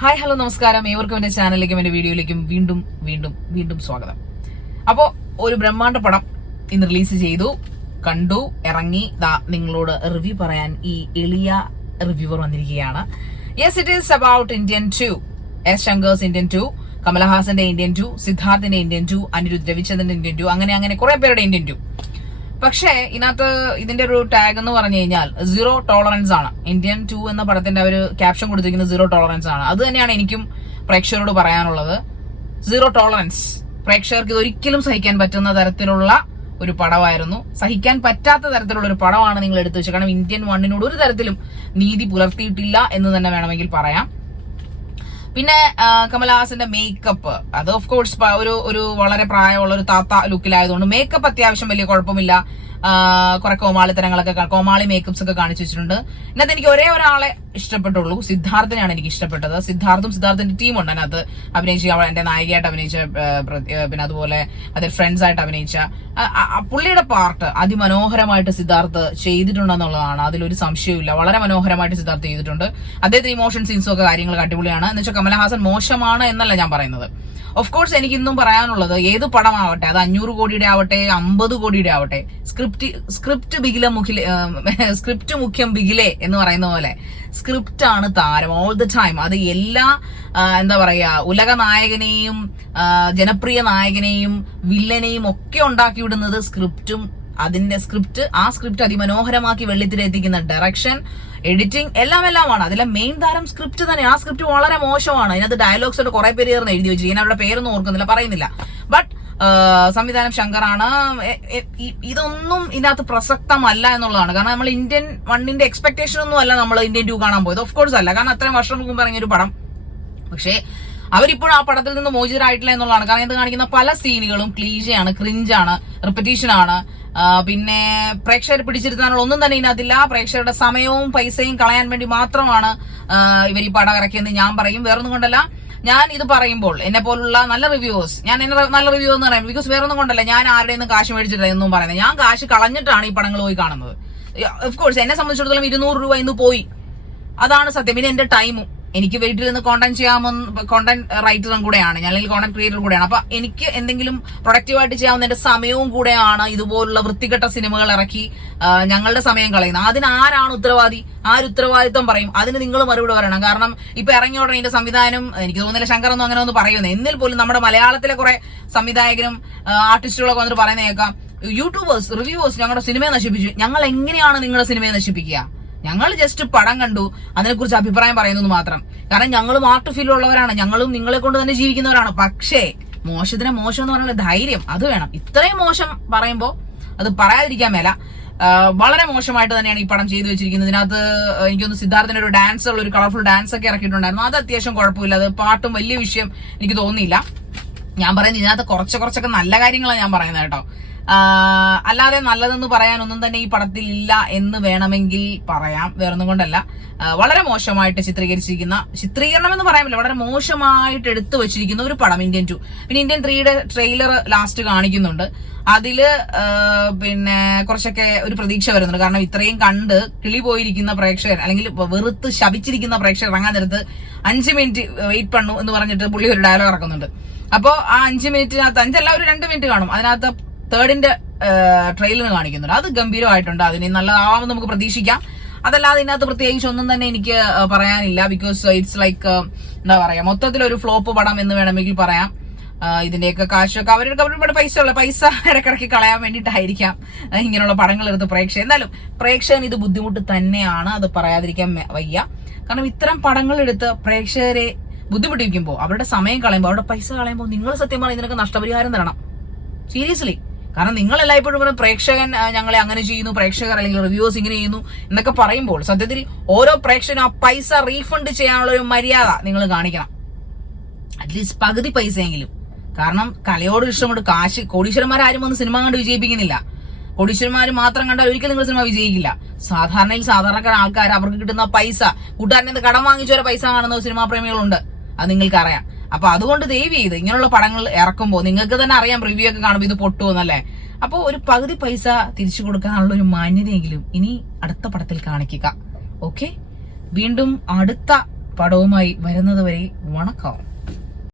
Hi hello നമസ്കാരം. ഏവർക്കും എന്റെ ചാനലിലേക്കും എന്റെ വീഡിയോയിലേക്കും വീണ്ടും വീണ്ടും വീണ്ടും സ്വാഗതം. അപ്പോ ഒരു ബ്രഹ്മാണ്ഡ പടം ഇന്ന് റിലീസ് ചെയ്തു, കണ്ടു, ഇറങ്ങി. നിങ്ങളോട് റിവ്യൂ പറയാൻ ഈ എളിയ റിവ്യൂവർ വന്നിരിക്കുകയാണ്. Yes, it is about Indian 2. S Shankar's Indian 2, കമലഹാസന്റെ ഇന്ത്യൻ 2, സിദ്ധാർത്ഥിന്റെ ഇന്ത്യൻ 2, അനിരുദ്ധ് രവിചന്ദ്രന്റെ ഇന്ത്യൻ 2, അങ്ങനെ കുറെ പേരുടെ ഇന്ത്യൻ 2. പക്ഷേ ഇതിനകത്ത് ഇതിന്റെ ഒരു ടാഗ് എന്ന് പറഞ്ഞു കഴിഞ്ഞാൽ 0 ടോളറൻസ് ആണ്. ഇന്ത്യൻ 2 എന്ന പടത്തിന്റെ ഒരു ക്യാപ്ഷൻ കൊടുത്തിരിക്കുന്നത് 0 ടോളറൻസ് ആണ്. അത് തന്നെയാണ് എനിക്കും പ്രേക്ഷകരോട് പറയാനുള്ളത്. 0 ടോളറൻസ്. പ്രേക്ഷകർക്ക് ഇത് ഒരിക്കലും സഹിക്കാൻ പറ്റുന്ന തരത്തിലുള്ള ഒരു പടമായിരുന്നു. സഹിക്കാൻ പറ്റാത്ത തരത്തിലുള്ള ഒരു പടമാണ് നിങ്ങൾ എടുത്തു വെച്ചത്. കാരണം ഇന്ത്യൻ 1 ഒരു തരത്തിലും നീതി പുലർത്തിയിട്ടില്ല എന്ന് തന്നെ വേണമെങ്കിൽ പറയാം. പിന്നെ കമലഹാസന്റെ മേക്കപ്പ്, അത് ഓഫ് കോഴ്സ് ഒരു വളരെ പ്രായമുള്ള ഒരു താത്ത ലുക്കിലായതുകൊണ്ട് മേക്കപ്പ് അത്യാവശ്യം വലിയ കുഴപ്പമില്ല. കുറെ കോമാളി മേക്കപ്സ് ഒക്കെ കാണിച്ചു വെച്ചിട്ടുണ്ട്. ഇതിനകത്ത് എനിക്ക് ഒരേ ഒരാളെ ഇഷ്ടപ്പെട്ടുള്ളൂ, സിദ്ധാർത്ഥിനെയാണ് എനിക്ക് ഇഷ്ടപ്പെട്ടത്. സിദ്ധാർത്ഥിന്റെ ടീമുണ്ട് അതിനകത്ത് അഭിനയിച്ച, എന്റെ നായികയായിട്ട് അഭിനയിച്ച, പിന്നെ അതുപോലെ അതിൽ ഫ്രണ്ട്സ് ആയിട്ട് അഭിനയിച്ച പുള്ളിയുടെ പാർട്ട് അതിമനോഹരമായിട്ട് സിദ്ധാർത്ഥ് ചെയ്തിട്ടുണ്ടെന്നുള്ളതാണ്, അതിലൊരു സംശയമില്ല. വളരെ മനോഹരമായിട്ട് സിദ്ധാർത്ഥ് ചെയ്തിട്ടുണ്ട്. അദ്ദേഹത്തിന് ഇമോഷൻ സീൻസും ഒക്കെ കാര്യങ്ങൾ അടിപൊളിയാണ്. എന്ന് വെച്ചാൽ കമലഹാസൻ മോശമാണ് എന്നല്ല ഞാൻ പറയുന്നത്. ഓഫ് കോഴ്സ് എനിക്ക് ഇന്നും പറയാനുള്ളത്, ഏത് പടമാവട്ടെ, അത് 500 കോടിയുടെ ആവട്ടെ 50 കോടിയുടെ ആവട്ടെ, സ്ക്രിപ്റ്റ് മുഖ്യം ബിഗിലെ എന്ന് പറയുന്ന പോലെ സ്ക്രിപ്റ്റ് ആണ് താരം ഓൾ ദ ടൈം. അത് എല്ലാ എന്താ പറയാ, ഉലക നായകനെയും ജനപ്രിയ നായകനെയും വില്ലനെയും ഒക്കെ ഉണ്ടാക്കി വിടുന്നത് സ്ക്രിപ്റ്റും, അതിന്റെ ആ സ്ക്രിപ്റ്റ് അതിമനോഹരമാക്കി വെള്ളിത്തിരെത്തിക്കുന്ന ഡയറക്ഷൻ, എഡിറ്റിംഗ് എല്ലാമാണ്. അതിലെ മെയിൻ താരം സ്ക്രിപ്റ്റ് തന്നെ. ആ സ്ക്രിപ്റ്റ് വളരെ മോശമാണ്. അതിനകത്ത് ഡയലോഗ്സ് ഒക്കെ കുറെ പേര് ചേർന്ന് എഴുതി വെച്ചു. ഞാൻ അവരുടെ പേരൊന്നും ഓർക്കുന്നില്ല, പറയുന്നില്ല. ബട്ട് സംവിധാനം ശങ്കറാണ്. ഇതൊന്നും ഇതിനകത്ത് പ്രസക്തമല്ല എന്നുള്ളതാണ്. കാരണം നമ്മൾ ഇന്ത്യൻ 1 എക്സ്പെക്ടേഷൻ ഒന്നും അല്ല നമ്മൾ ഇന്ത്യൻ 2 കാണാൻ പോയത്. ഓഫ് കോഴ്സ് അല്ല, കാരണം അത്രയും വർഷങ്ങൾക്ക് മുമ്പ് ഇറങ്ങിയൊരു പടം. പക്ഷേ അവരിപ്പോഴും ആ പടത്തിൽ നിന്ന് മോചിതരായിട്ടില്ല എന്നുള്ളതാണ്. കാരണം ഇത് കാണിക്കുന്ന പല സീനുകളും ക്ലീശയാണ്, ക്രിഞ്ചാണ്, റിപ്പറ്റീഷനാണ്. പിന്നെ പ്രേക്ഷകരെ പിടിച്ചിരുത്താനുള്ള ഒന്നും തന്നെ ഇതിനകത്തില്ല. പ്രേക്ഷകരുടെ സമയവും പൈസയും കളയാൻ വേണ്ടി മാത്രമാണ് ഇവർ ഈ പടം ഇറക്കിയെന്ന് ഞാൻ പറയും. വേറൊന്നും കൊണ്ടല്ല. ഞാൻ ഇത് പറയുമ്പോൾ എന്നെ പോലുള്ള നല്ല റിവ്യൂവേഴ്സ്, ഞാൻ നല്ല റിവ്യൂ എന്ന് പറയാം, ബിക്കോസ് വേറൊന്നും കൊണ്ടല്ല, ഞാൻ ആരുടെയും കാശ് മേടിച്ചിട്ടില്ല എന്നും പറയുന്നത്. ഞാൻ കാശ് കളഞ്ഞിട്ടാണ് ഈ പടങ്ങൾ പോയി കാണുന്നത്. ഓഫ് കോഴ്സ് എന്നെ സംബന്ധിച്ചിടത്തോളം 200 രൂപ ഇന്ന് പോയി, അതാണ് സത്യം. പിന്നെ എന്റെ ടൈമും, എനിക്ക് വീട്ടിൽ നിന്ന് കോണ്ടന്റ് റൈറ്ററും കൂടെയാണ് ഞാൻ, അല്ലെങ്കിൽ കോണ്ടന്റ് ക്രിയേറ്ററും കൂടെയാണ്. അപ്പൊ എനിക്ക് എന്തെങ്കിലും പ്രൊഡക്റ്റീവായിട്ട് ചെയ്യാവുന്ന എന്റെ സമയവും കൂടെയാണ് ഇതുപോലുള്ള വൃത്തികെട്ട സിനിമകൾ ഇറക്കി ഞങ്ങളുടെ സമയം കളയുന്നത്. അതിന് ആരാണ് ഉത്തരവാദി? ഉത്തരവാദിത്വം പറയും? അതിന് നിങ്ങൾ മറുപടി പറയണം. കാരണം ഇപ്പൊ ഇറങ്ങിയ ഉടനെ ഇതിന്റെ സംവിധാനം, എനിക്ക് തോന്നുന്നില്ല ശങ്കറൊന്നും അങ്ങനെ ഒന്ന് പറയുന്നത്. എന്നിൽ പോലും നമ്മുടെ മലയാളത്തിലെ കുറെ സംവിധായകരും ആർട്ടിസ്റ്റുകളൊക്കെ വന്നിട്ട് പറയുന്ന കേൾക്കാം, യൂട്യൂബേഴ്സ്, റിവ്യൂവേഴ്സ് ഞങ്ങളുടെ സിനിമയെ നശിപ്പിച്ചു. ഞങ്ങൾ എങ്ങനെയാണ് നിങ്ങളുടെ സിനിമയെ നശിപ്പിക്കുക? ഞങ്ങൾ ജസ്റ്റ് പടം കണ്ടു, അതിനെക്കുറിച്ച് അഭിപ്രായം പറയുന്നത് മാത്രം. കാരണം ഞങ്ങളും ആർട്ട് ഫീൽഡിലുള്ളവരാണ്, ഞങ്ങളും നിങ്ങളെ കൊണ്ട് തന്നെ ജീവിക്കുന്നവരാണ്. പക്ഷേ മോശത്തിന് മോശം എന്ന് പറയുന്നത് ധൈര്യം, അത് വേണം. ഇത്രയും മോശം പറയുമ്പോൾ അത് പറയാതിരിക്കാൻ മേല. വളരെ മോശമായിട്ട് തന്നെയാണ് ഈ പടം ചെയ്തു വെച്ചിരിക്കുന്നത്. ഇതിനകത്ത് എനിക്കൊന്ന് സിദ്ധാർത്ഥിന്റെ ഒരു ഡാൻസ് ഉള്ള ഒരു കളർഫുൾ ഡാൻസ് ഒക്കെ ഇറക്കിയിട്ടുണ്ടായിരുന്നു. അത് അത്യാവശ്യം കുഴപ്പമില്ല. അത് പാട്ടും വലിയ വിഷയം എനിക്ക് തോന്നിയില്ല. ഞാൻ പറയുന്നത് ഇതിനകത്ത് കുറച്ചൊക്കെ നല്ല കാര്യങ്ങളാണ് ഞാൻ പറയുന്നത് കേട്ടോ. അല്ലാതെ നല്ലതെന്ന് പറയാനൊന്നും തന്നെ ഈ പടത്തിൽ ഇല്ല എന്ന് വേണമെങ്കിൽ പറയാം. വേറൊന്നും കൊണ്ടല്ല, വളരെ മോശമായിട്ട് ചിത്രീകരണം എന്ന് പറയാൻ പറ്റില്ല, വളരെ മോശമായിട്ട് എടുത്തു വെച്ചിരിക്കുന്ന ഒരു പടം ഇന്ത്യൻ 2. പിന്നെ ഇന്ത്യൻ 3യുടെ ട്രെയിലർ ലാസ്റ്റ് കാണിക്കുന്നുണ്ട്. അതില് പിന്നെ കുറച്ചൊക്കെ ഒരു പ്രതീക്ഷ വരുന്നുണ്ട്. കാരണം ഇത്രയും കണ്ട് കിളി പോയിരിക്കുന്ന പ്രേക്ഷകർ, അല്ലെങ്കിൽ വെറുത്ത് ശപിച്ചിരിക്കുന്ന പ്രേക്ഷകർ ഇറങ്ങാൻ നേരത്ത് 5 മിനിറ്റ് വെയിറ്റ് പണ്ണു എന്ന് പറഞ്ഞിട്ട് പുള്ളി ഒരു ഡയലോഗ് ഇറക്കുന്നുണ്ട്. അപ്പോ ആ 5 മിനിറ്റിനകത്ത്, 5 അല്ല, ഒരു 2 മിനിറ്റ് കാണും. അതിനകത്ത് 3ന്റെ ട്രെയിലർ കാണിക്കുന്നുണ്ട്. അത് ഗംഭീരമായിട്ടുണ്ട്. അതിന് നല്ലതാവുമെന്ന് നമുക്ക് പ്രതീക്ഷിക്കാം. അതല്ലാതെ ഇതിനകത്ത് പ്രത്യേകിച്ച് ഒന്നും തന്നെ എനിക്ക് പറയാനില്ല. ബിക്കോസ് ഇറ്റ്സ് ലൈക്ക് എന്താ പറയാ, മൊത്തത്തിലൊരു ഫ്ലോപ്പ് പടം എന്ന് വേണമെങ്കിൽ പറയാം. ഇതിന്റെയൊക്കെ കാശൊക്കെ അവരുടെ പൈസ ഇടക്കിടക്ക് കളയാൻ വേണ്ടിയിട്ടായിരിക്കാം ഇങ്ങനെയുള്ള പടങ്ങൾ എടുത്ത് എന്നാലും പ്രേക്ഷകന് ഇത് ബുദ്ധിമുട്ട് തന്നെയാണ്, അത് പറയാതിരിക്കാൻ വയ്യ. കാരണം ഇത്തരം പടങ്ങൾ എടുത്ത് പ്രേക്ഷകരെ ബുദ്ധിമുട്ടിക്കുമ്പോൾ, അവരുടെ സമയം കളയുമ്പോൾ, അവരുടെ പൈസ കളയുമ്പോൾ നിങ്ങൾ സത്യം പറഞ്ഞാൽ ഇതിനൊക്കെ നഷ്ടപരിഹാരം തരണം. സീരിയസ്ലി. കാരണം നിങ്ങൾ എല്ലായ്പ്പോഴും പ്രേക്ഷകൻ ഞങ്ങളെ അങ്ങനെ ചെയ്യുന്നു, പ്രേക്ഷകർ അല്ലെങ്കിൽ റിവ്യൂസ് ഇങ്ങനെ ചെയ്യുന്നു എന്നൊക്കെ പറയുമ്പോൾ സത്യത്തിൽ ഓരോ പ്രേക്ഷകനും ആ പൈസ റീഫണ്ട് ചെയ്യാനുള്ള ഒരു മര്യാദ നിങ്ങൾ കാണിക്കണം. അറ്റ്ലീസ്റ്റ് പകുതി പൈസയെങ്കിലും. കാരണം കലയോട് ഇഷ്ടമുണ്ട്. കാശ് കോടീശ്വരന്മാരും വന്ന് സിനിമ കണ്ട് വിജയിപ്പിക്കുന്നില്ല. കോടീശ്വരന്മാർ മാത്രം കണ്ടാൽ ഒരിക്കലും നിങ്ങൾ സിനിമ വിജയിക്കില്ല. സാധാരണക്കാർ ആൾക്കാർ അവർക്ക് കിട്ടുന്ന പൈസ, കൂട്ടുകാരനെ കടം വാങ്ങിച്ചു വരെ പൈസ കാണുന്ന സിനിമാ പ്രേമികളുണ്ട്, അത് നിങ്ങൾക്കറിയാം. അപ്പൊ അതുകൊണ്ട് ദയവ് ചെയ്ത് ഇങ്ങനെയുള്ള പടങ്ങൾ ഇറക്കുമ്പോൾ നിങ്ങൾക്ക് തന്നെ അറിയാം, റിവ്യൂ ഒക്കെ കാണുമ്പോൾ ഇത് പൊട്ടുമെന്നല്ലേ. അപ്പോൾ ഒരു പകുതി പൈസ തിരിച്ചു കൊടുക്കാനുള്ള ഒരു മാന്യതയെങ്കിലും ഇനി അടുത്ത പടത്തിൽ കാണിക്കുക. ഓക്കെ, വീണ്ടും അടുത്ത പടവുമായി വരുന്നത് വരെ വണക്കം.